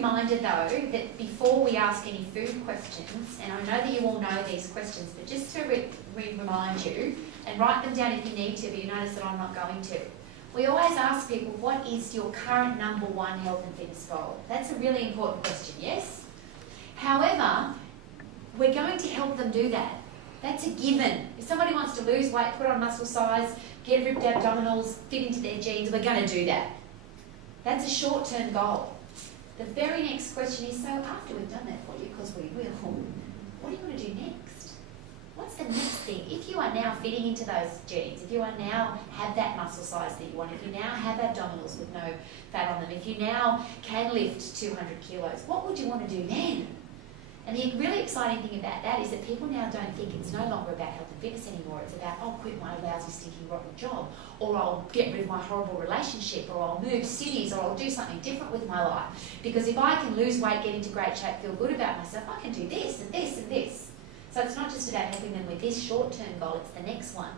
reminder though, that before we ask any food questions, and I know that you all know these questions, but just to remind you, and write them down if you need to, but you notice that I'm not going to. We always ask people, what is your current number one health and fitness goal? That's a really important question, yes? However, we're going to help them do that. That's a given. If somebody wants to lose weight, put on muscle size, get ripped abdominals, fit into their jeans, we're going to do that. That's a short-term goal. The very next question is, so after we've done that for you, because we will, what do you want to do next? What's the next thing? If you are now fitting into those jeans, if you are now have that muscle size that you want, if you now have abdominals with no fat on them, if you now can lift 200 kilos, what would you want to do then? And the really exciting thing about that is that people now don't think it's no longer about health and fitness anymore. It's about, I'll quit my lousy, stinking, rotten job, or I'll get rid of my horrible relationship, or I'll move cities, or I'll do something different with my life. Because if I can lose weight, get into great shape, feel good about myself, I can do this and this and this. So it's not just about helping them with this short-term goal, it's the next one.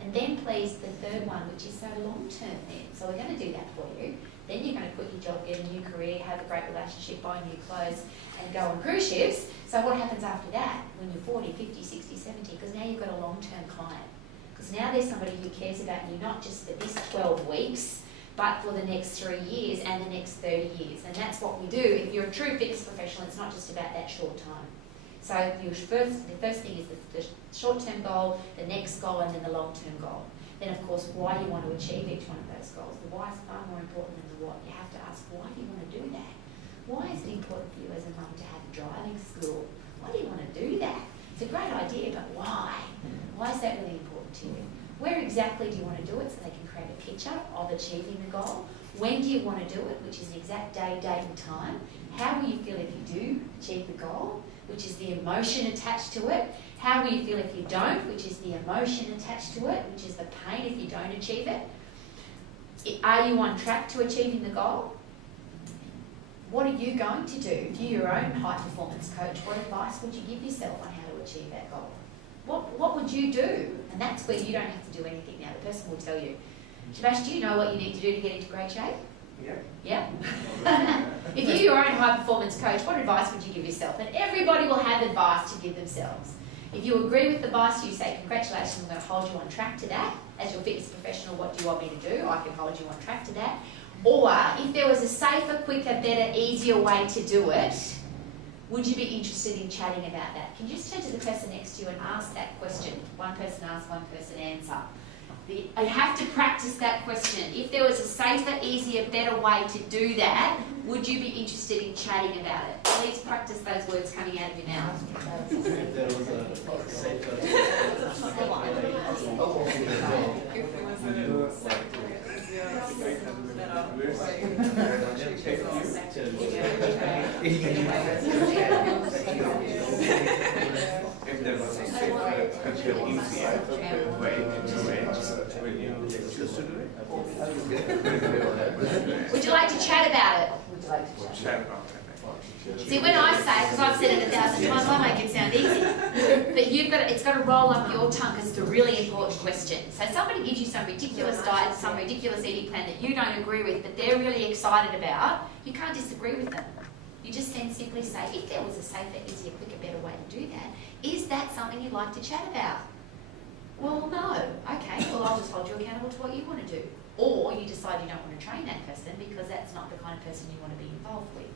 And then please, the third one, which is so long-term then. So we're going to do that for you. Then you're going to quit your job, get a new career, have a great relationship, buy new clothes, and go on cruise ships. So what happens after that when you're 40, 50, 60, 70? Because now you've got a long-term client. Because now there's somebody who cares about you not just for this 12 weeks, but for the next 3 years and the next 30 years. And that's what we do. If you're a true fitness professional, it's not just about that short time. So the first thing is the short-term goal, the next goal, and then the long-term goal. Then, of course, why you want to achieve each one of those goals. The why is far more important than the what. You have to ask, why do you want to do that? Why is it important for you as a mum to have a driving school? Why do you want to do that? It's a great idea, but why? Why is that really important to you? Where exactly do you want to do it so they can create a picture of achieving the goal? When do you want to do it, which is an exact day, date and time? How will you feel if you do achieve the goal, which is the emotion attached to it? How will you feel if you don't, which is the emotion attached to it, which is the pain if you don't achieve it? Are you on track to achieving the goal? What are you going to do? If you're your own high performance coach, what advice would you give yourself on how to achieve that goal? What would you do? And that's where you don't have to do anything now. The person will tell you. Shabash, do you know what you need to do to get into great shape? Yeah. If you're your own high performance coach, what advice would you give yourself? And everybody will have advice to give themselves. If you agree with the advice, you say, congratulations, I'm going to hold you on track to that. As your fitness professional, what do you want me to do? I can hold you on track to that. Or if there was a safer, quicker, better, easier way to do it, would you be interested in chatting about that? Can you just turn to the person next to you and ask that question? One person ask, one person answer. I have to practice that question. If there was a safer, easier, better way to do that, would you be interested in chatting about it? Please practice those words coming out of your mouth. If there was a safer Would you like to chat about it? See, when I say it, because I've said it 1,000 times, I make it sound easy. But it's got to roll up your tongue because it's a really important question. So somebody gives you some ridiculous diet, some ridiculous eating plan that you don't agree with, but they're really excited about, you can't disagree with them. You just then simply say, if there was a safer, easier, quicker, better way to do that, is that something you'd like to chat about? Well, no. Okay, well, I'll just hold you accountable to what you want to do. Or you decide you don't want to train that person because that's not the kind of person you want to be involved with.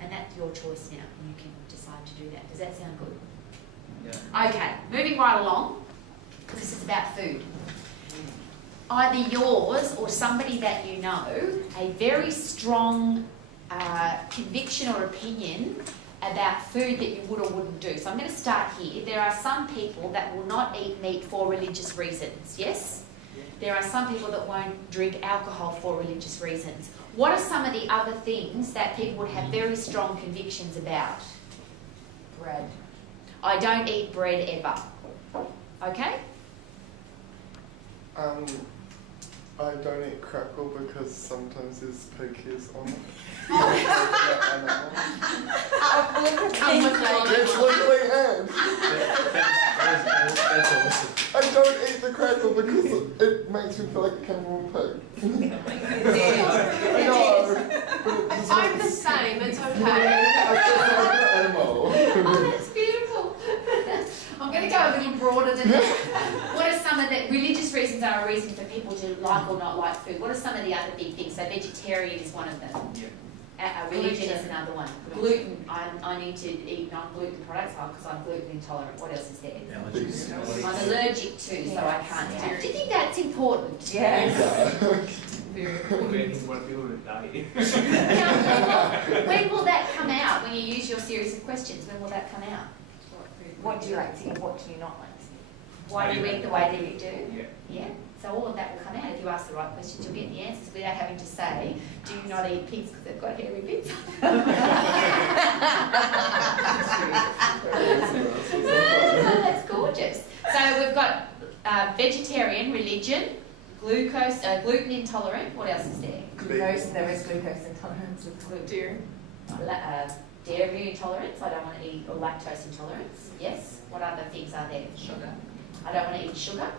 And that's your choice now. You can decide to do that. Does that sound good? Yeah. Okay, moving right along, because this is about food. Either yours or somebody that you know, a very strong conviction or opinion about food that you would or wouldn't do. So I'm going to start here. There are some people that will not eat meat for religious reasons, yes? There are some people that won't drink alcohol for religious reasons. What are some of the other things that people would have very strong convictions about? Bread. I don't eat bread ever. Okay? I don't eat crackle because sometimes there's pig ears on it. It's literally it. That's awesome. I don't eat the crackle because it makes me feel like a cannibal pig. I know, but it's I'm the same. It's okay Animal. Oh, that's beautiful. I'm going to go a little broader than that. What are some of the religious reasons are a reason for people to like or not like food? What are some of the other big things? So vegetarian is one of them. Religion is another one. Gluten, I need to eat non-gluten products because I'm gluten intolerant. What else is there? Allergies. I'm allergic to, so I can't have. Do you think that's important? Yes. Now, when will that come out? When you use your series of questions, when will that come out? What do you like to eat? What do you not like to eat? Why do you eat the way that you do? Yeah. Yeah. So all of that will come out if you ask the right questions. You'll get the answers without having to say, "Do you not eat pigs because they've got hairy bits?" That's gorgeous. So we've got vegetarian, religion, gluten intolerant. What else is there? Glucose. There is glucose intolerance with gluten. Dairy intolerance. I don't want to eat, or lactose intolerance. Yes. What other things are there? Sugar. I don't want to eat sugar.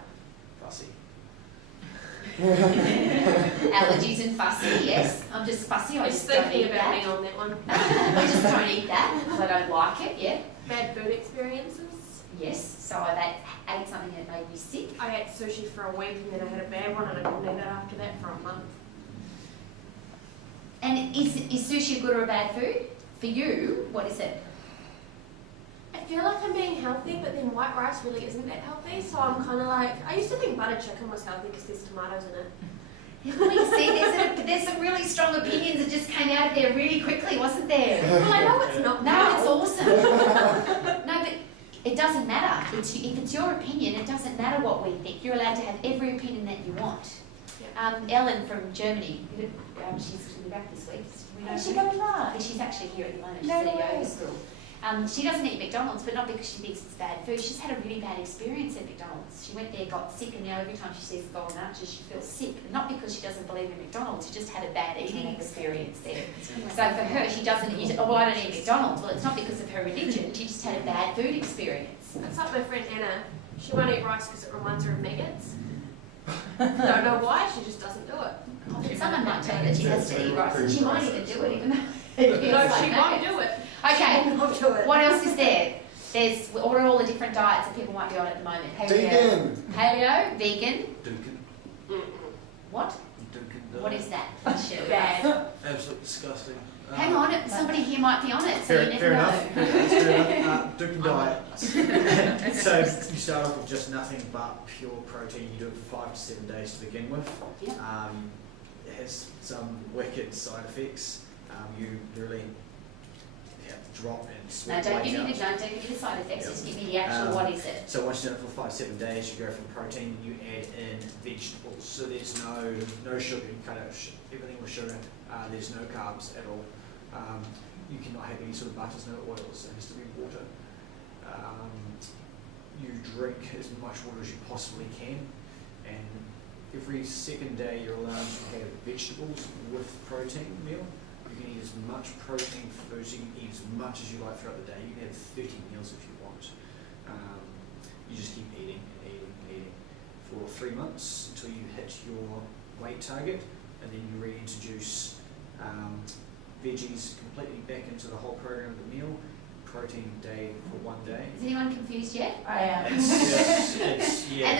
Fussy. Allergies and fussy, yes. I'm just fussy, I just don't eat about me that. on that one. I just don't eat that because I don't like it, yeah. Bad food experiences. Yes, so I ate something that made me sick. I ate sushi for a week and then I had a bad one and I couldn't eat it after that for a month. And is sushi a good or a bad food? For you, what is it? I feel like I'm being healthy, but then white rice really isn't that healthy. So I'm kind of like, I used to think butter chicken was healthy because there's tomatoes in it. We see there's some really strong opinions that just came out of there really quickly, wasn't there? Well, I know it's not. No, it's awesome. No, but it doesn't matter. If it's your opinion, it doesn't matter what we think. You're allowed to have every opinion that you want. Ellen from Germany, she's going to be back this week. Is she going live? She's actually here at the moment. She's No at a yoga way. school. She doesn't eat McDonald's, but not because she thinks it's bad food. She's had a really bad experience at McDonald's. She went there, got sick, and now every time she sees golden arches, she feels sick. Not because she doesn't believe in McDonald's, she just had a bad eating experience there. So for her, she doesn't eat, oh, I don't eat McDonald's. Well, it's not because of her religion, she just had a bad food experience. It's like my friend Anna. She won't eat rice because it reminds her of maggots. Don't know why, she just doesn't do it. Oh, but someone might tell her that she has to eat rice, and she might even do it, even though it feels No, like she won't maggots. do it. Okay, She won't do it. what else is there? What are all the different diets that people might be on at the moment? Vegan. Paleo, vegan, Duncan. what? Duncan. What is that? Bad. Absolutely disgusting. Hang on, somebody here might be on it, so you never Fair know. enough. Duncan diet. So you start off with just nothing but pure protein. You do it for 5 to 7 days to begin with. Yep. It has some wicked side effects. You really have to drop and No, sweat don't weight give me out. the side effects, Yep. just give me the actual, what is it? So once you've done it for 5 to 7 days, you go from protein, you add in vegetables. So there's no sugar, you cut out everything with sugar. There's no carbs at all. You cannot have any sort of butters, no oils. It has to be water. You drink as much water as you possibly can, and every second day you're allowed to have vegetables with protein meal. You can eat as much protein food, so you can eat as much as you like throughout the day. You can have 30 meals if you want. You just keep eating and eating and eating for 3 months until you hit your weight target, and then you reintroduce veggies completely back into the whole program of the meal. Protein day for 1 day. Is anyone confused yet? I am. And the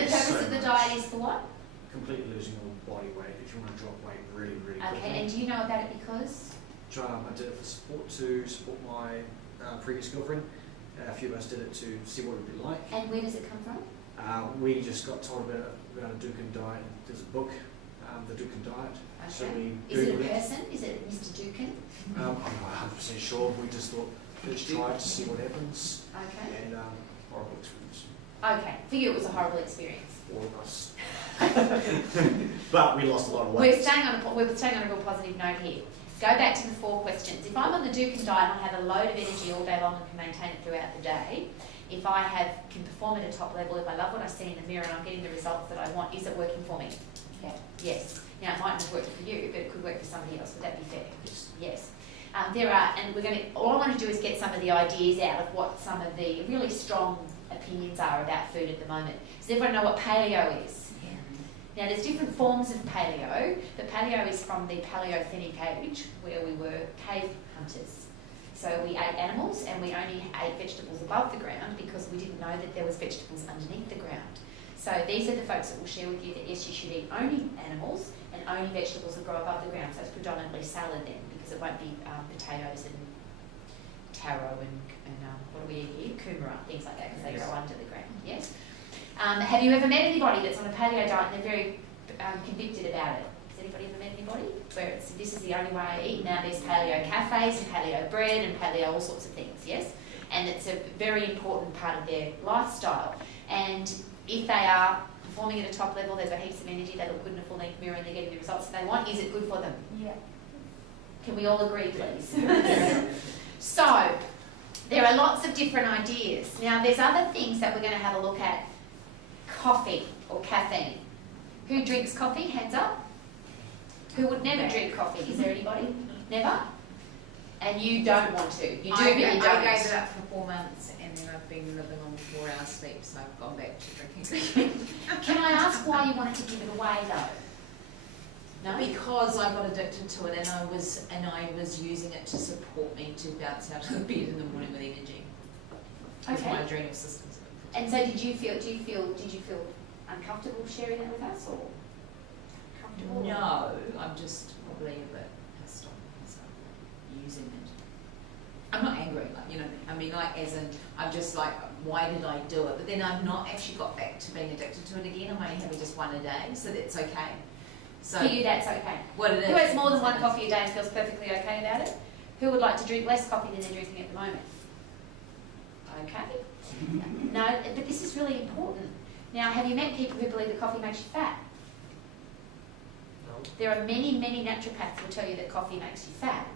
purpose of the diet is for what? Completely losing all body weight. If you want to drop weight really, really quickly. Okay, and do you know about it because? I did it for support, to support my previous girlfriend. A few of us did it to see what it would be like. And where does it come from? We just got told about a Duncan diet. There's a book, The Duncan Diet. So Okay. we Is it a Googled person? Is it Mr. Dukin? I'm not 100% sure. We just thought, let's try it to see what happens. Okay. And horrible experience. Okay, for you it was a horrible experience. All of us. But we lost a lot of weight. We're staying on a real positive note here. Go back to the 4 questions. If I'm on the Dukin diet and I have a load of energy all day long and can maintain it throughout the day, if I can perform at a top level, if I love what I see in the mirror and I'm getting the results that I want, is it working for me? Yeah. Yes. Now it might not work for you, but it could work for somebody else. Would that be fair? Yes. Yes. And all I want to do is get some of the ideas out of what some of the really strong opinions are about food at the moment. Does everyone know what paleo is? Now, there's different forms of paleo, but paleo is from the Paleothenic age, where we were cave hunters. So we ate animals and we only ate vegetables above the ground because we didn't know that there was vegetables underneath the ground. So these are the folks that will share with you that yes, you should eat only animals and only vegetables that grow above the ground. So it's predominantly salad then, because it won't be potatoes and taro and what do we eat here? Kumara, things like that, because they grow under the ground. Yes. Have you ever met anybody that's on a paleo diet and they're very convicted about it? Has anybody ever met anybody where it's, this is the only way I eat? Now there's paleo cafes and paleo bread and paleo all sorts of things, yes? And it's a very important part of their lifestyle. And if they are performing at a top level, they've got heaps of energy, they look good in a full-length mirror and they're getting the results that they want, is it good for them? Yeah. Can we all agree, please? So, there are lots of different ideas. Now, there's other things that we're going to have a look at. Coffee or caffeine. Who drinks coffee? Hands up. Who would never drink coffee? Is there anybody? Never? And you don't want to. You do, but you don't. I gave it up for 4 months and then I've been living on 4 hours sleep, so I've gone back to drinking. Can I ask why you wanted to give it away though? No? Because I got addicted to it and I was using it to support me to bounce out of the bed in the morning with energy. Because Okay. my adrenal system's And so did you feel uncomfortable sharing it with us or comfortable? No, I'm just probably a bit pissed off myself using it. I'm not angry, like, you know, I mean, like, as in, I'm just like, why did I do it? But then I've not actually got back to being addicted to it again. I'm only having just one a day, so that's okay. So For you, that's okay. what it is. Who has more than one coffee a day and feels perfectly okay about it? Who would like to drink less coffee than they're drinking at the moment? Okay. No, but this is really important. Now, have you met people who believe that coffee makes you fat? No. There are many, many naturopaths who will tell you that coffee makes you fat.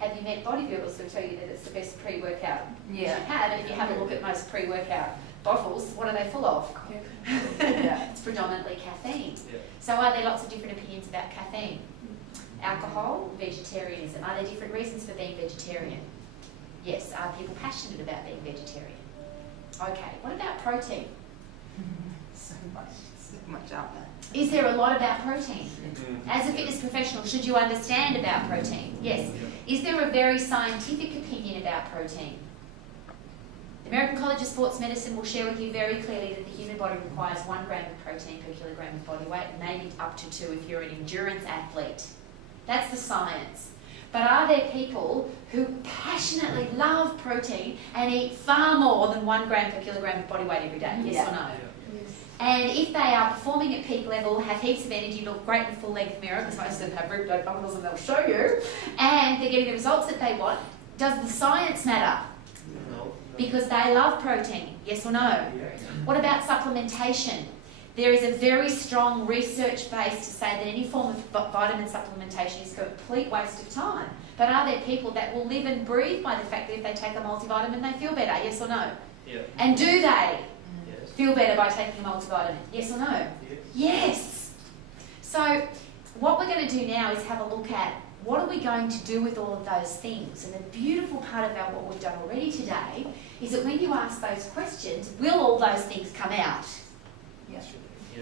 Have you met bodybuilders who will tell you that it's the best pre-workout you should have? And if you have a look at most pre-workout bottles, what are they full of? Yeah. It's predominantly caffeine. Yeah. So are there lots of different opinions about caffeine? Alcohol, vegetarianism. Are there different reasons for being vegetarian? Yes. Are people passionate about being vegetarian? Okay. What about protein? So much out there. Is there a lot about protein? As a fitness professional, should you understand about protein? Yes. Is there a very scientific opinion about protein? The American College of Sports Medicine will share with you very clearly that the human body requires 1 gram of protein per kilogram of body weight, maybe up to 2 if you're an endurance athlete. That's the science. But are there people who passionately love protein and eat far more than 1 gram per kilogram of body weight every day? Yes or no? And if they are performing at peak level, have heaps of energy, look great in a full-length mirror, because most of them have ripped abdominals and they'll show you, and they're getting the results that they want, does the science matter? No. Because they love protein, yes or no? What about supplementation? There is a very strong research base to say that any form of vitamin supplementation is a complete waste of time. But are there people that will live and breathe by the fact that if they take a multivitamin, they feel better, yes or no? Yeah. And do they Yes. feel better by taking a multivitamin, yes or no? Yes. Yes. So what we're going to do now is have a look at what are we going to do with all of those things. And the beautiful part about what we've done already today is that when you ask those questions, will all those things come out? Yes.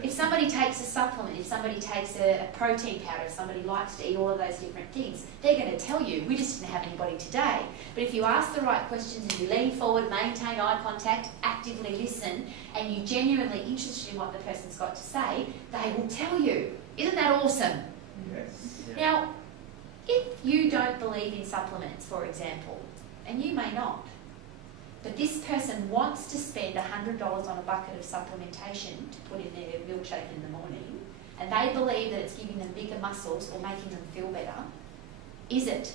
If somebody takes a supplement, if somebody takes a protein powder, if somebody likes to eat all of those different things, they're going to tell you. We just didn't have anybody today. But if you ask the right questions and you lean forward, maintain eye contact, actively listen, and you're genuinely interested in what the person's got to say, they will tell you. Isn't that awesome? Yes. Now, if you don't believe in supplements, for example, and you may not, but this person wants to spend $100 on a bucket of supplementation to put in their milkshake in the morning, and they believe that it's giving them bigger muscles or making them feel better, is it?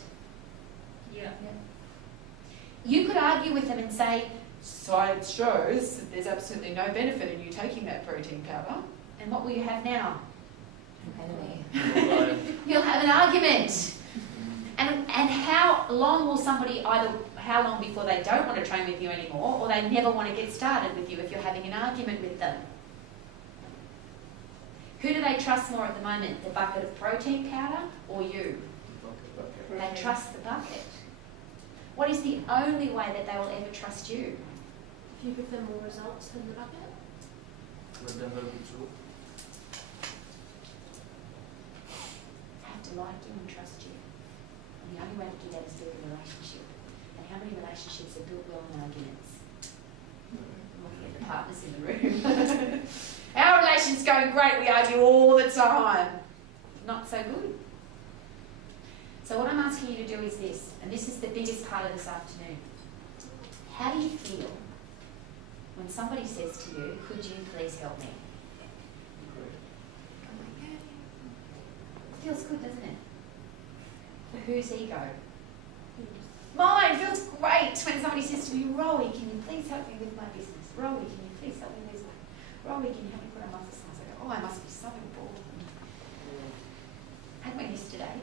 Yeah. You could argue with them and say, science shows that there's absolutely no benefit in you taking that protein powder, and what will you have now? Enemy. You'll have an argument. And how long will somebody how long before they don't want to train with you anymore, or they never want to get started with you if you're having an argument with them? Who do they trust more at the moment, the bucket of protein powder or you? They trust the bucket. What is the only way that they will ever trust you? If you give them more results than the bucket. Have to like you and trust you. And the only way to do that is build a relationship. And how many relationships are built well on arguments? I'm looking at the partners in the room. Our relation's going great, we argue all the time. Not so good. So what I'm asking you to do is this, and this is the biggest part of this afternoon. How do you feel when somebody says to you, could you please help me? Feels good, doesn't it? Whose ego? Mine feels great when somebody says to me, Rowie, can you please help me with my business? Rowie, can you please help me lose weight? Rowie, can you help me put on muscle size? I go, oh, I must be so important. I had one yesterday.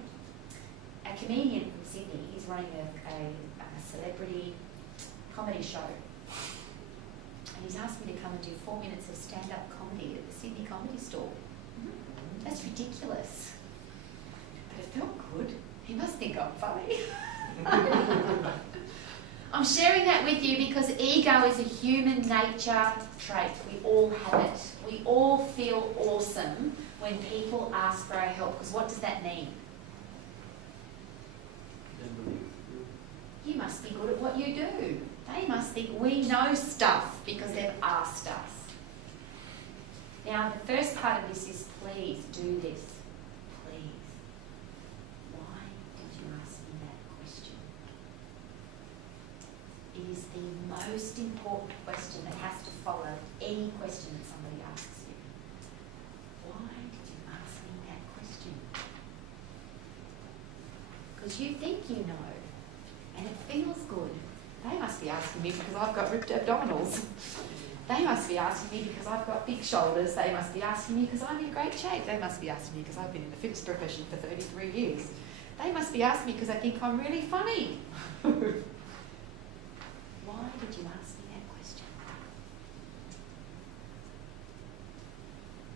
A comedian from Sydney, he's running a celebrity comedy show. And he's asked me to come and do 4 minutes of stand-up comedy at the Sydney Comedy Store. That's ridiculous. But it felt good. He must think I'm funny. I'm sharing that with you because ego is a human nature trait. We all have it. We all feel awesome when people ask for our help, because what does that mean? You must be good at what you do. They must think we know stuff because they've asked us. Now, the first part of this is please do this. Please. Why did you ask me that question? It is the most important question that has to follow any question that somebody asks you. Why did you ask me that question? Because you think you know, and it feels good. They must be asking me because I've got ripped abdominals. They must be asking me because I've got big shoulders. They must be asking me because I'm in great shape. They must be asking me because I've been in the fitness profession for 33 years. They must be asking me because I think I'm really funny. Why did you ask me that question?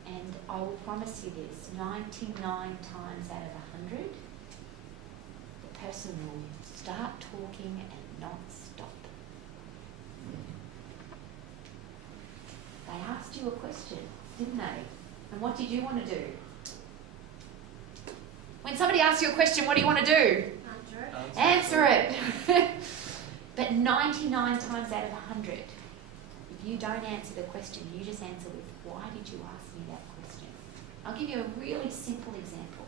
And I will promise you this, 99 times out of 100, the person will start talking and not stop. They asked you a question, didn't they? And what did you want to do? When somebody asks you a question, what do you want to do? Answer it. But 99 times out of 100, if you don't answer the question, you just answer with, why did you ask me that question? I'll give you a really simple example.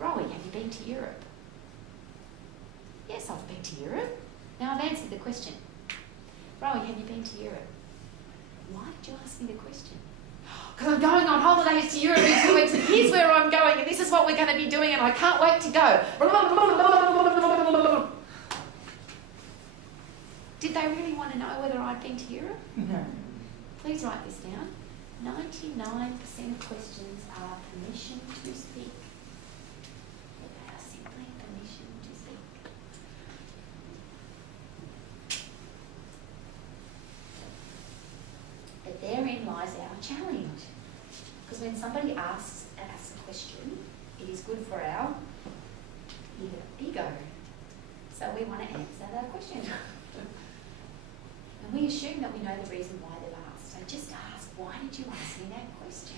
Rowie, have you been to Europe? Yes, I've been to Europe. Now I've answered the question. Rowie, have you been to Europe? Why did you ask me the question? Because I'm going on holidays to Europe in 2 weeks and here's where I'm going and this is what we're going to be doing and I can't wait to go. Did they really want to know whether I'd been to Europe? No. Please write this down. 99% of questions are permission to speak. They are simply permission to speak. But therein lies our challenge. Because when somebody asks us a question, it is good for our ego. So we want to answer that question. And we assume that we know the reason why they've asked. So just ask, why did you ask me that question?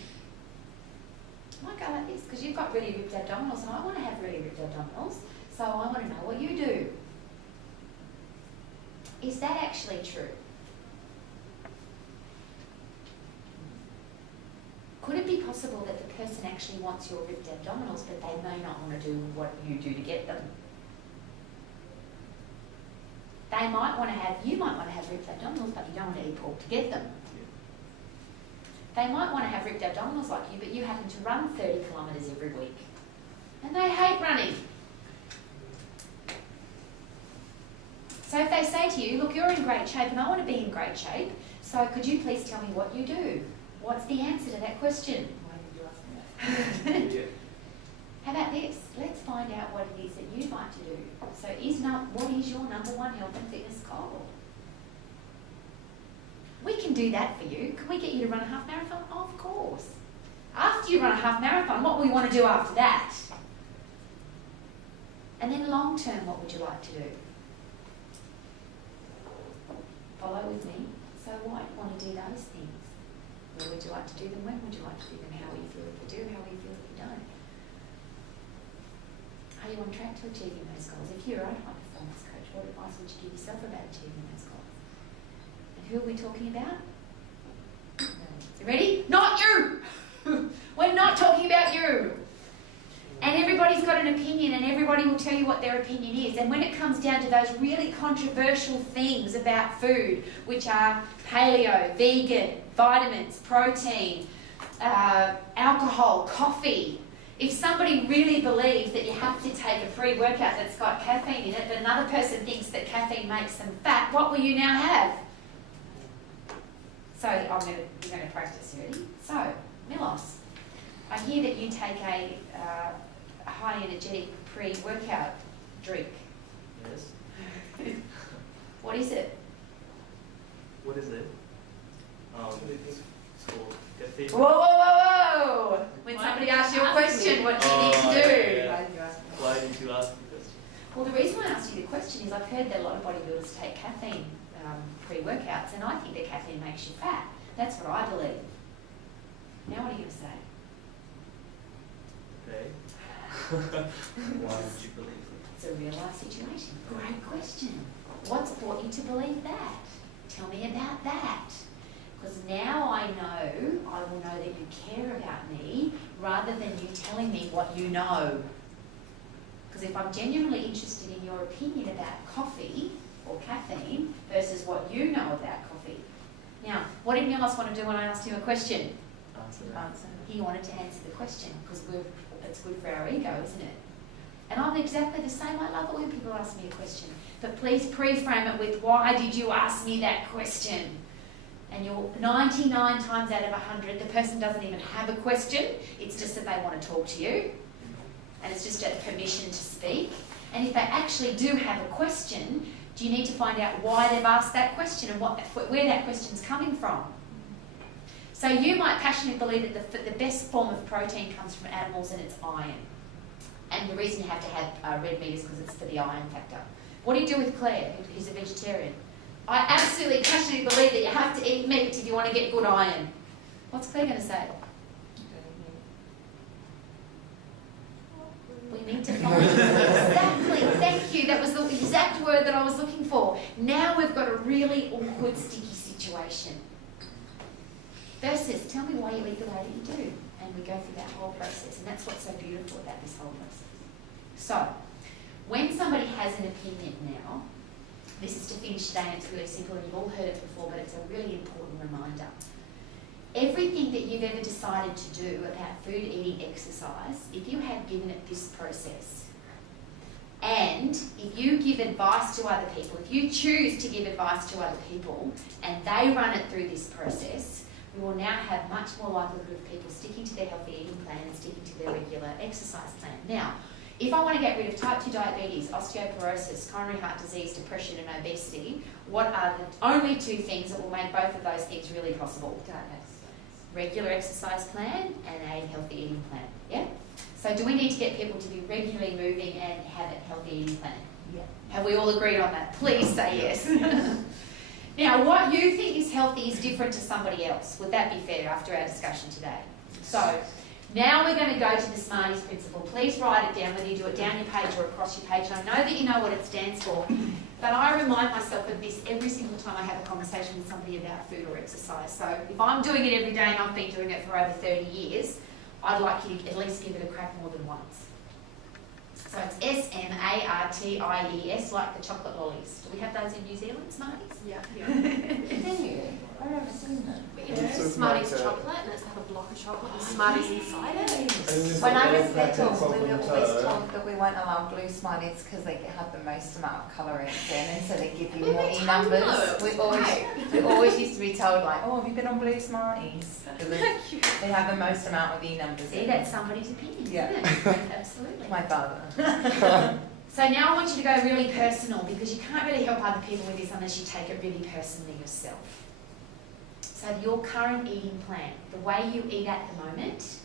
It might go like this, because you've got really ripped abdominals and I want to have really ripped abdominals, so I want to know what you do. Is that actually true? Could it be possible that the person actually wants your ripped abdominals, but they may not want to do what you do to get them? They might want to have, you might want to have ripped abdominals, but you don't want to eat pork to get them. They might want to have ripped abdominals like you, but you happen to run 30 kilometres every week. And they hate running. So if they say to you, look, you're in great shape and I want to be in great shape, so could you please tell me what you do? What's the answer to that question? Why did you ask me that? Yeah. How about this? Let's find out what it is that you'd like to do. So what is your number one health and fitness goal? We can do that for you. Can we get you to run a half marathon? Of course. After you run a half marathon, what will you want to do after that? And then long term, what would you like to do? Follow with me. So why do you want to do those things? Where would you like to do them? When would you like to do them? How will you feel if you do? How will you feel if you don't? Are you on track to achieving those goals? If you're a high performance coach, what advice would you give yourself a bad achievement in those goals. And who are we talking about? You ready? Not you! We're not talking about you. And everybody's got an opinion, and everybody will tell you what their opinion is. And when it comes down to those really controversial things about food, which are paleo, vegan, vitamins, protein, alcohol, coffee, if somebody really believes that you have to take a pre-workout that's got caffeine in it, but another person thinks that caffeine makes them fat, what will you now have? So you're going to practice, you ready? So, Milos, I hear that you take a high energetic pre-workout drink. Yes. What is it? What is it? It's called caffeine. Whoa, whoa, whoa, whoa! When somebody asks you a question, what do you need to do? Yeah. Why did you ask me? Why did you ask the question? Well, the reason I asked you the question is I've heard that a lot of bodybuilders take caffeine pre-workouts, and I think that caffeine makes you fat. That's what I believe. Now what are you going to say? Okay. Why would you believe it? It's a real life situation. Great question. What's brought you to believe that? Tell me about that. Because now I will know that you care about me rather than you telling me what you know. Because if I'm genuinely interested in your opinion about coffee or caffeine versus what you know about coffee. Now, what did Milos want to do when I asked him a question? Answer that. Answer. He wanted to answer the question because it's good for our ego, isn't it? And I'm exactly the same. I love it when people ask me a question. But please pre-frame it with, why did you ask me that question? And you're 99 times out of 100, the person doesn't even have a question. It's just that they want to talk to you. And it's just a permission to speak. And if they actually do have a question, do you need to find out why they've asked that question and where that question's coming from? So you might passionately believe that the best form of protein comes from animals and it's iron. And the reason you have to have red meat is because it's for the iron factor. What do you do with Claire, who's a vegetarian? I absolutely passionately believe that you have to eat meat if you want to get good iron. What's Claire going to say? We need to find exactly, thank you, that was the exact word that I was looking for. Now we've got a really awkward, sticky situation. Versus, tell me why you eat the way that you do. And we go through that whole process. And that's what's so beautiful about this whole process. So, when somebody has an opinion now, this is to finish today, and it's really simple, and you've all heard it before, but it's a really important reminder. Everything that you've ever decided to do about food, eating, exercise, if you had given it this process, and if you give advice to other people, if you choose to give advice to other people, and they run it through this process, we will now have much more likelihood of people sticking to their healthy eating plan and sticking to their regular exercise plan. Now, if I want to get rid of type 2 diabetes, osteoporosis, coronary heart disease, depression and obesity, what are the only two things that will make both of those things really possible? Regular exercise plan and a healthy eating plan. Yeah? So do we need to get people to be regularly moving and have a healthy eating plan? Yeah. Have we all agreed on that? Please say yes. Now, what you think is healthy is different to somebody else. Would that be fair after our discussion today? So, now we're going to go to the Smarties principle. Please write it down, whether you do it down your page or across your page. And I know that you know what it stands for, but I remind myself of this every single time I have a conversation with somebody about food or exercise. So if I'm doing it every day and I've been doing it for over 30 years, I'd like you to at least give it a crack more than once. So it's SMARTIES, like the chocolate lollies. Do we have those in New Zealand, Smarties? Yeah. Did you? I've never seen them. But you know, It's Smarties like a- chocolate, and it's like a block of chocolate with Smarties inside it. When I was little, we were always told that we weren't allowed blue Smarties because they had the most amount of colouring in, and so they give you Maybe more they E tell you numbers. that. We always used to be told like, oh, have you been on blue Smarties? Because they have the most amount of E numbers. See, in that's them. somebody's opinion, Yeah. isn't it? Absolutely. My father. So now I want you to go really personal, because you can't really help other people with this unless you take it really personally yourself. So your current eating plan, the way you eat at the moment,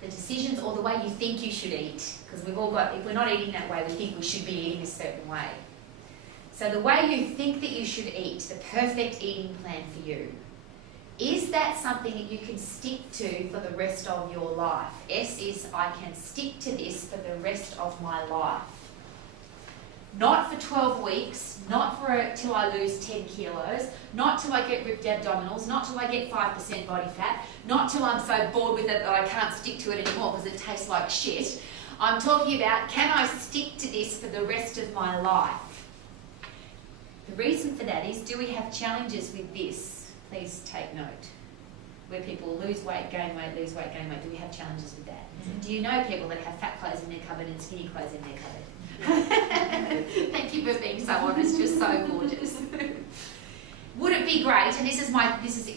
the decisions or the way you think you should eat, because we've all got, if we're not eating that way, we think we should be eating a certain way. So the way you think that you should eat, the perfect eating plan for you, is that something that you can stick to for the rest of your life? S is, I can stick to this for the rest of my life. Not for 12 weeks, not for till I lose 10 kilos, not till I get ripped abdominals, not till I get 5% body fat, not till I'm so bored with it that I can't stick to it anymore because it tastes like shit. I'm talking about, can I stick to this for the rest of my life? The reason for that is, do we have challenges with this? Please take note. Where people lose weight, gain weight, lose weight, gain weight. Do we have challenges with that? Do you know people that have fat clothes in their cupboard and skinny clothes in their cupboard? Thank you for being so honest. You're so gorgeous. Would it be great? And this is,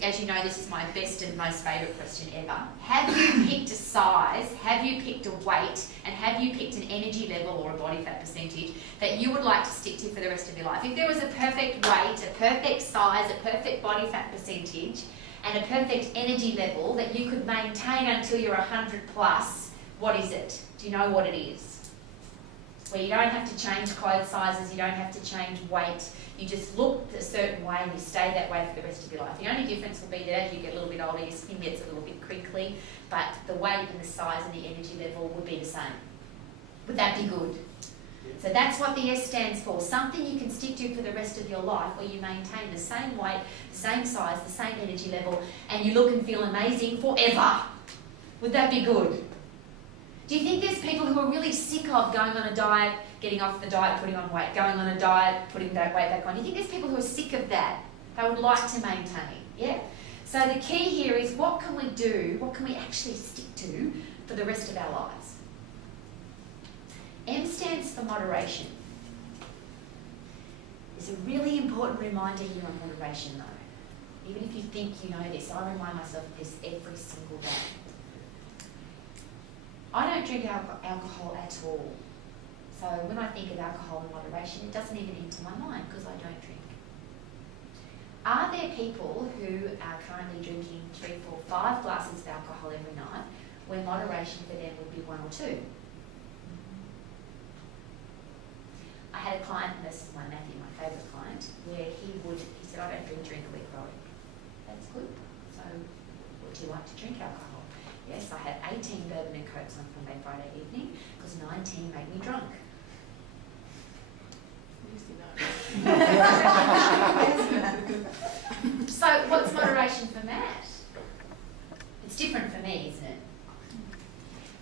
as you know, this is my best and most favourite question ever. Have you picked a size? Have you picked a weight? And have you picked an energy level or a body fat percentage that you would like to stick to for the rest of your life? If there was a perfect weight, a perfect size, a perfect body fat percentage, and a perfect energy level that you could maintain until you're 100 plus, what is it? Do you know what it is? Where you don't have to change clothes sizes, you don't have to change weight, you just look a certain way and you stay that way for the rest of your life. The only difference will be that as you get a little bit older, your skin gets a little bit crinkly, but the weight and the size and the energy level would be the same. Would that be good? So that's what the S stands for. Something you can stick to for the rest of your life where you maintain the same weight, the same size, the same energy level, and you look and feel amazing forever. Would that be good? Do you think there's people who are really sick of going on a diet, getting off the diet, putting on weight, going on a diet, putting that weight back on? Do you think there's people who are sick of that? They would like to maintain, yeah? So the key here is, what can we do, what can we actually stick to for the rest of our lives? M stands for moderation. There's a really important reminder here on moderation though. Even if you think you know this, I remind myself of this every single day. I don't drink alcohol at all. So when I think of alcohol in moderation, it doesn't even enter my mind because I don't drink. Are there people who are currently drinking 3, 4, 5 glasses of alcohol every night where moderation for them would be 1 or 2? I had a client, and this is my Matthew, my favourite client, where he said, I don't drink a week, Rowie. That's good. So would you like to drink alcohol? Yes, I had 18 bourbon and cokes on Friday evening because 19 made me drunk. So what's moderation for Matt? It's different for me, isn't it?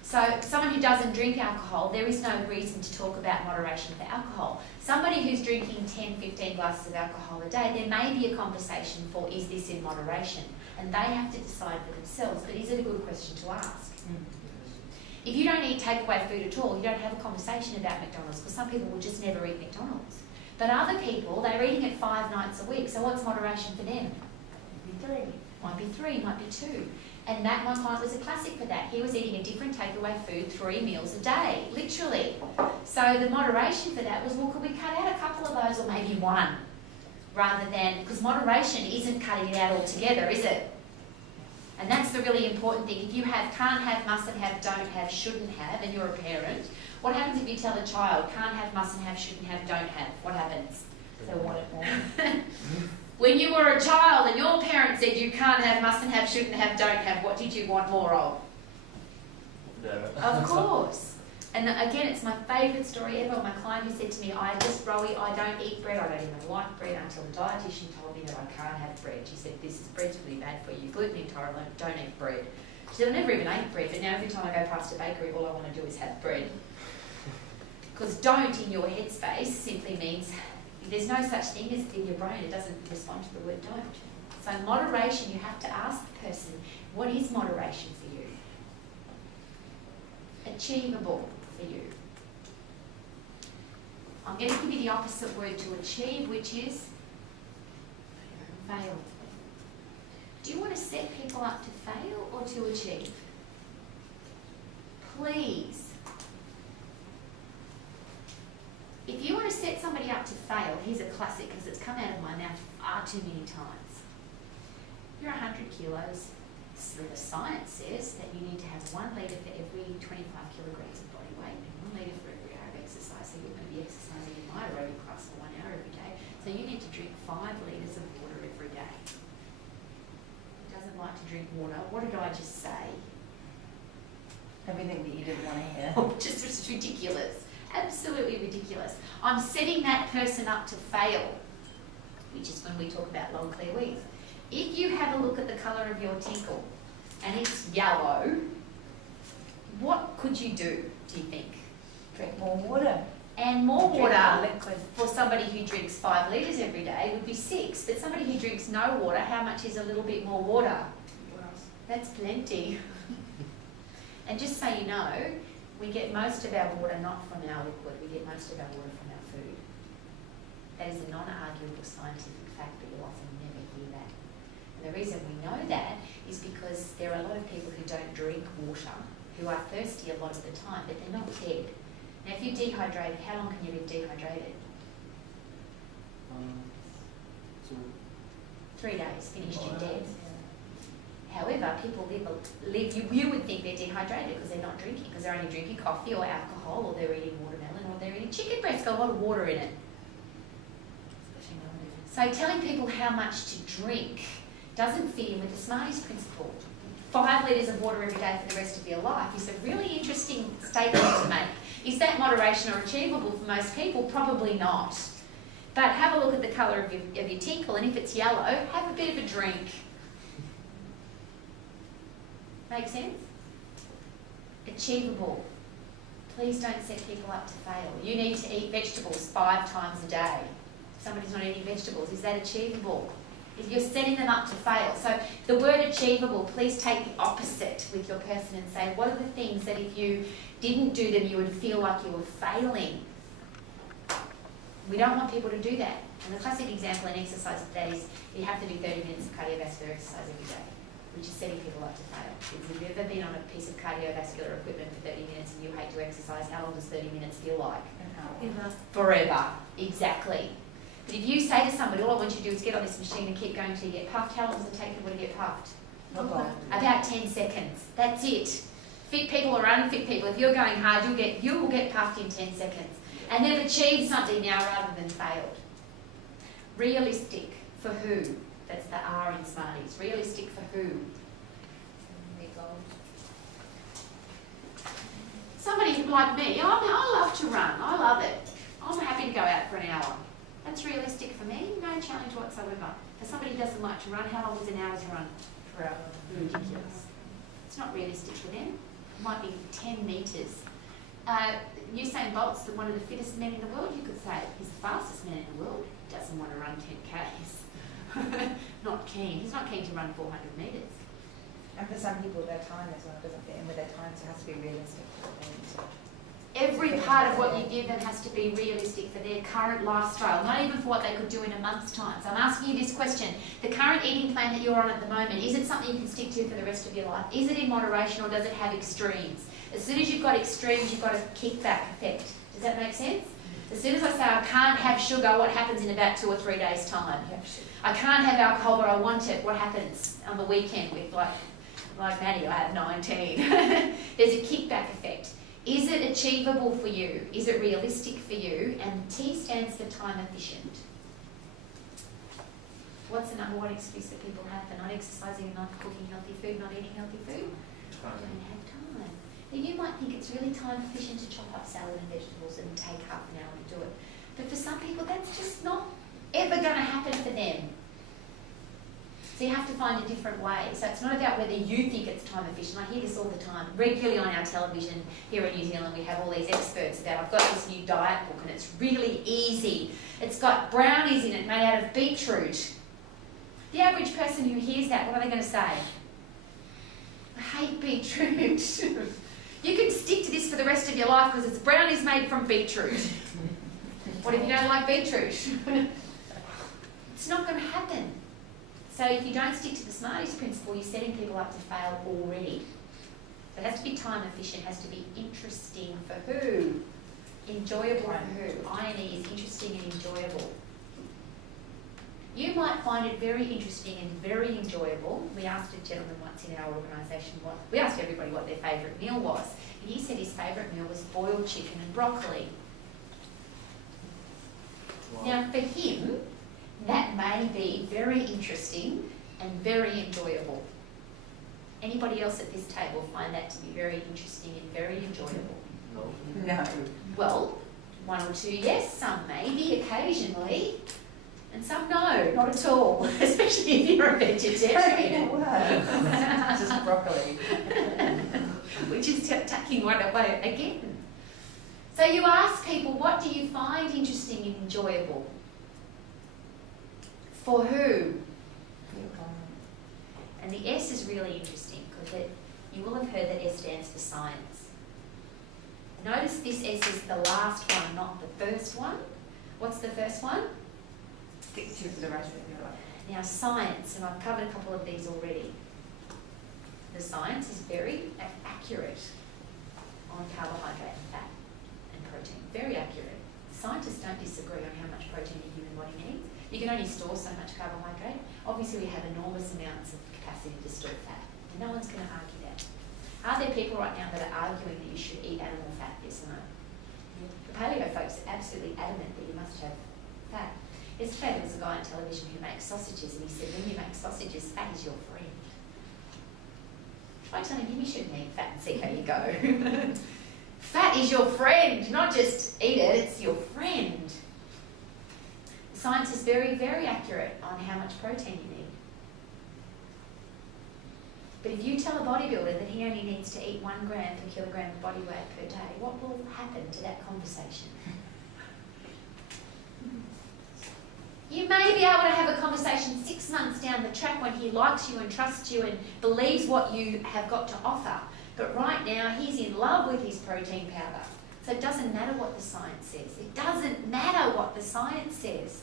So someone who doesn't drink alcohol, there is no reason to talk about moderation for alcohol. Somebody who's drinking 10, 15 glasses of alcohol a day, there may be a conversation for, is this in moderation? And they have to decide for themselves, but is it a good question to ask? If you don't eat takeaway food at all, you don't have a conversation about McDonald's, because some people will just never eat McDonald's. But other people, they're eating it 5 nights a week, so what's moderation for them? Might be 3, might be 2. And that one client was a classic for that. He was eating a different takeaway food 3 meals a day, literally. So the moderation for that was, well, could we cut out a couple of those or maybe 1? Rather than, because moderation isn't cutting it out altogether, is it? And that's the really important thing. If you have can't have, mustn't have, don't have, shouldn't have, and you're a parent, what happens if you tell a child can't have, mustn't have, shouldn't have, don't have? What happens? They want it more. When you were a child and your parents said you can't have, mustn't have, shouldn't have, don't have, what did you want more of? Of course. And again, it's my favourite story ever. My client who said to me, Rowie, I don't eat bread. I don't even like bread until the dietitian told me that I can't have bread. She said, bread's really bad for you. Gluten intolerant, don't eat bread. She said, I never even ate bread, but now every time I go past a bakery, all I want to do is have bread. Because don't in your headspace simply means there's no such thing as in your brain. It doesn't respond to the word don't. So moderation, you have to ask the person, what is moderation for you? Achievable for you. I'm going to give you the opposite word to achieve, which is fail. Do you want to set people up to fail or to achieve? Please. If you want to set somebody up to fail, here's a classic because it's come out of my mouth far too many times. You're 100 kilos. So the science says that you need to have 1 litre for every 25 kilograms of body weight and 1 litre for every hour of exercise. So you're going to be exercising in my aerobic class for 1 hour every day. So you need to drink 5 litres of water every day. He doesn't like to drink water. What did I just say? Everything that you didn't want to hear. Just ridiculous. Absolutely ridiculous. I'm setting that person up to fail, which is when we talk about long clear weeks. If you have a look at the colour of your tinkle and it's yellow, what could you do you think? Drink more water. And more Drink water more liquid. for somebody who drinks 5 litres every day would be 6, but somebody who drinks no water, how much is a little bit more water? That's plenty. And just so you know, we get most of our water not from our liquid, we get most of our water from our food. That is a non-arguable scientific fact, but you'll often never hear that. And the reason we know that is because there are a lot of people who don't drink water, who are thirsty a lot of the time, but they're not dead. Now, if you're dehydrated, how long can you live dehydrated? So 3 days, finished, you're dead. However, people live you would think they're dehydrated because they're not drinking, because they're only drinking coffee or alcohol, or they're eating watermelon, or they're eating chicken breast, got a lot of water in it. So telling people how much to drink doesn't fit in with the Smarties principle. 5 litres of water every day for the rest of your life is a really interesting statement to make. Is that moderation or achievable for most people? Probably not. But have a look at the colour of your tinkle, and if it's yellow, have a bit of a drink. Make sense? Achievable. Please don't set people up to fail. You need to eat vegetables 5 times a day. Somebody's not eating vegetables. Is that achievable? If you're setting them up to fail. So the word achievable, please take the opposite with your person and say, what are the things that if you didn't do them, you would feel like you were failing? We don't want people to do that. And the classic example in exercise today is you have to do 30 minutes of cardiovascular exercise every day, which is setting people up to fail. Because if you've ever been on a piece of cardiovascular equipment for 30 minutes and you hate to exercise, how long does 30 minutes feel like? Forever. Exactly. But if you say to somebody, all I want you to do is get on this machine and keep going until you get puffed, how long does it take people to get puffed? About 10 seconds. That's it. Fit people or unfit people, if you're going hard, you will get puffed in 10 seconds. And they've achieved something now rather than failed. Realistic for who? That's the R in Smarties. Realistic for who? Somebody like me, I love to run. I love it. I'm happy to go out for an hour. That's realistic for me. No challenge whatsoever. For somebody who doesn't like to run, how long is an hour's run? Per hour. Ridiculous. It's not realistic for them. It might be 10 metres. Usain Bolt's one of the fittest men in the world, you could say. He's the fastest man in the world. He doesn't want to run 10Ks. Not keen. He's not keen to run 400 metres. And for some people, their time as well doesn't fit in with their time, so it has to be realistic for what they need to. Every part of what you give them has to be realistic for their current lifestyle, not even for what they could do in a month's time. So I'm asking you this question. The current eating plan that you're on at the moment, is it something you can stick to for the rest of your life? Is it in moderation or does it have extremes? As soon as you've got extremes, you've got a kickback effect. Does that make sense? As soon as I say I can't have sugar, what happens in about 2 or 3 days' time? I can't have alcohol, but I want it. What happens on the weekend with like Maddie, I have 19. There's a kickback effect. Is it achievable for you? Is it realistic for you? And T stands for time efficient. What's the number one excuse that people have for not exercising, not cooking healthy food, not eating healthy food? I don't have time. Now you might think it's really time efficient to chop up salad and vegetables and take half an hour to do it. But for some people, that's just not ever going to happen for them. So you have to find a different way. So it's not about whether you think it's time efficient. I hear this all the time. Regularly on our television here in New Zealand, we have all these experts about, I've got this new diet book and it's really easy. It's got brownies in it made out of beetroot. The average person who hears that, what are they going to say? I hate beetroot. You can stick to this for the rest of your life because it's brownies made from beetroot. What if you don't like beetroot? It's not going to happen. So if you don't stick to the Smarties principle, you're setting people up to fail already. So it has to be time efficient, has to be interesting for who? Enjoyable for who? INE is interesting and enjoyable. You might find it very interesting and very enjoyable. We asked a gentleman once in our organisation, we asked everybody what their favourite meal was. And he said his favourite meal was boiled chicken and broccoli. Wow. Now for him, that may be very interesting and very enjoyable. Anybody else at this table find that to be very interesting and very enjoyable? No. No. Well, One or two yes, some maybe, occasionally, and some no, not at all, especially if you're a vegetarian. Just broccoli. Which is tucking one away again. So you ask people, what do you find interesting and enjoyable? For who? And the S is really interesting because you will have heard that S stands for science. Notice this S is the last one, not the first one. What's the first one? Stick to the rest of your life. Now science, and I've covered a couple of these already. The science is very accurate on carbohydrate and fat and protein. Very accurate. Scientists don't disagree on how much protein the human body needs. You can only store so much carbohydrate. Obviously we have enormous amounts of capacity to store fat. And no one's going to argue that. Are there people right now that are arguing that you should eat animal fat? Yes or no? The paleo folks are absolutely adamant that you must have fat. Yesterday there was a guy on television who makes sausages and he said, when you make sausages, fat is your friend. Try telling him you shouldn't eat fat and see how you go. Fat is your friend, not just eat it, it's your friend. Science is very, very accurate on how much protein you need. But if you tell a bodybuilder that he only needs to eat 1 gram per kilogram of body weight per day, what will happen to that conversation? You may be able to have a conversation 6 months down the track when he likes you and trusts you and believes what you have got to offer. But right now, he's in love with his protein powder. So it doesn't matter what the science says. It doesn't matter what the science says.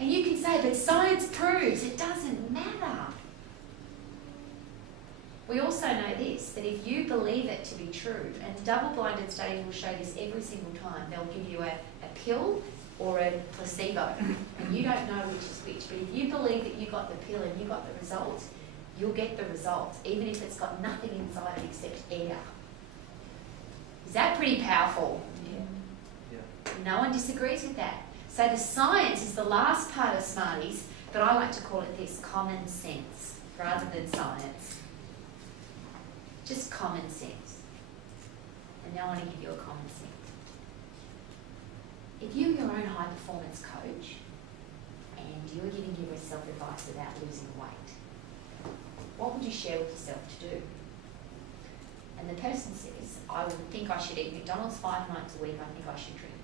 And you can say, but science proves. It doesn't matter. We also know this, that if you believe it to be true, and double-blinded studies will show this every single time, they'll give you a pill or a placebo, and you don't know which is which. But if you believe that you got the pill and you got the results, you'll get the results, even if it's got nothing inside it except air. Is that pretty powerful? Yeah. No one disagrees with that. So the science is the last part of Smarties, but I like to call it this, common sense, rather than science. Just common sense. And now I want to give you a common sense. If you're your own high performance coach and you're giving yourself advice about losing weight, what would you share with yourself to do? And the person says, I would think I should eat McDonald's 5 nights a week, I think I should drink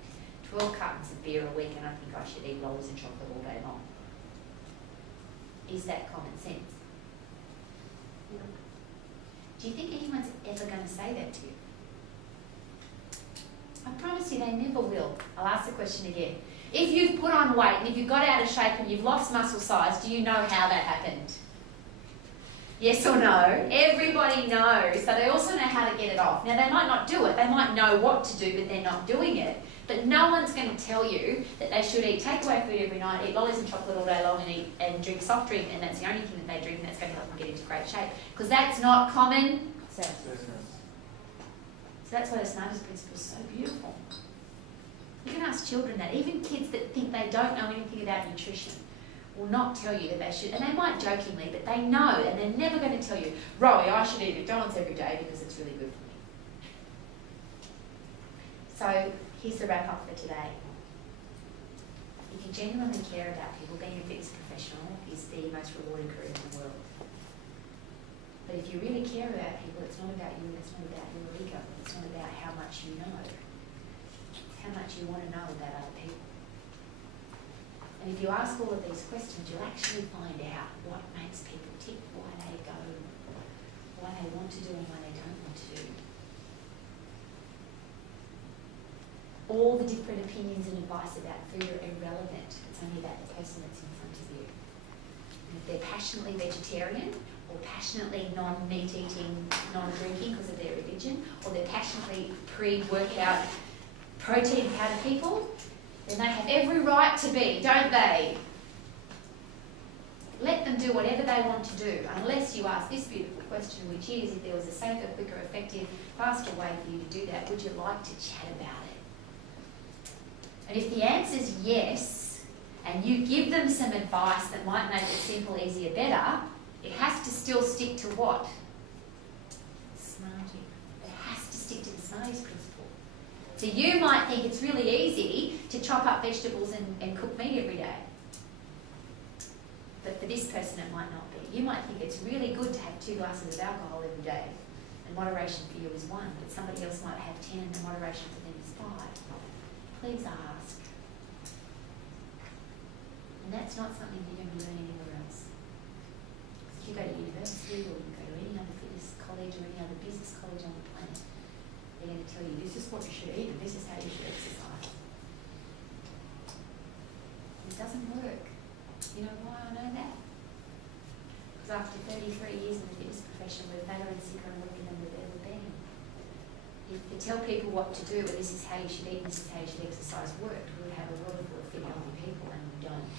12 cartons of beer a week, and I think I should eat lollies and chocolate all day long. Is that common sense? No. Do you think anyone's ever going to say that to you? I promise you they never will. I'll ask the question again. If you've put on weight and if you've got out of shape and you've lost muscle size, do you know how that happened? Yes or no? Everybody knows. So they also know how to get it off. Now they might not do it. They might know what to do, but they're not doing it. But no one's going to tell you that they should eat takeaway food every night, eat lollies and chocolate all day long, and drink soft drink, and that's the only thing that they drink, and that's going to help them get into great shape. Because that's not common. So that's why the Smarties principle is so beautiful. You can ask children that. Even kids that think they don't know anything about nutrition will not tell you that they should, and they might jokingly, but they know, and they're never going to tell you, Rowie, I should eat McDonald's every day because it's really good for me. So here's the wrap up for today. If you genuinely care about people, being a fitness professional is the most rewarding career in the world. But if you really care about people, it's not about you, it's not about your ego, it's not about how much you know, how much you want to know about other people. And if you ask all of these questions, you'll actually find out what makes people tick, why they go, why they want to do and why they don't want to do. All the different opinions and advice about food are irrelevant. It's only about the person that's in front of you. And if they're passionately vegetarian, or passionately non-meat eating, non-drinking because of their religion, or they're passionately pre-workout protein powder people, then they have every right to be, don't they? Let them do whatever they want to do, unless you ask this beautiful question, which is, if there was a safer, quicker, effective, faster way for you to do that, would you like to chat about it? And if the answer is yes, and you give them some advice that might make it simple, easier, better, it has to still stick to what? Smartie. It has to stick to the Smarties principle. So you might think it's really easy to chop up vegetables and cook meat every day. But for this person it might not be. You might think it's really good to have 2 glasses of alcohol every day, and moderation for you is 1, but somebody else might have 10 and the moderation for them is 5. Please ask. And that's not something you're going to learn anywhere else. If you go to university or you go to any other fitness college or any other business college on the planet, they're going to tell you this is what you should eat and this is how you should exercise. It doesn't work. You know why I know that? Because after 33 years in the fitness profession, we're fatter and sicker and weaker than we've ever been. If you tell people what to do, and this is how you should eat and this is how you should exercise worked, we would have a world full of fit, healthy people, and we don't.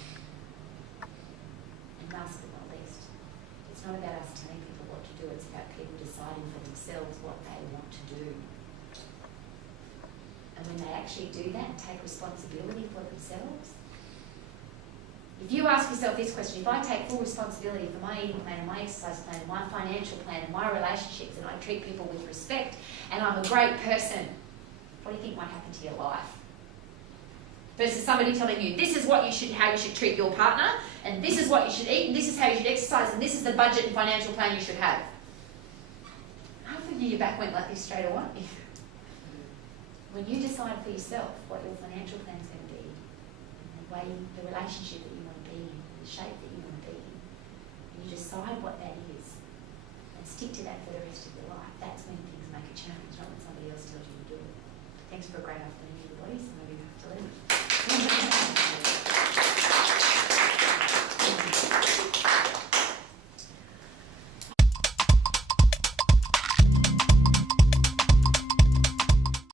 And last but not least, it's not about us telling people what to do, it's about people deciding for themselves what they want to do. And when they actually do that and take responsibility for themselves, if you ask yourself this question, if I take full responsibility for my eating plan and my exercise plan and my financial plan and my relationships and I treat people with respect and I'm a great person, what do you think might happen to your life? Versus somebody telling you, this is what you should, how you should treat your partner, and this is what you should eat, and this is how you should exercise, and this is the budget and financial plan you should have. Half of you, your back went like this straight away. When you decide for yourself what your financial plan is going to be, and the way, the relationship that you want to be in, the shape that you want to be in, and you decide what that is, and stick to that for the rest of your life, that's when things make a change, not when somebody else tells you to do it. Thanks for a great afternoon, everybody. Some of you have to leave.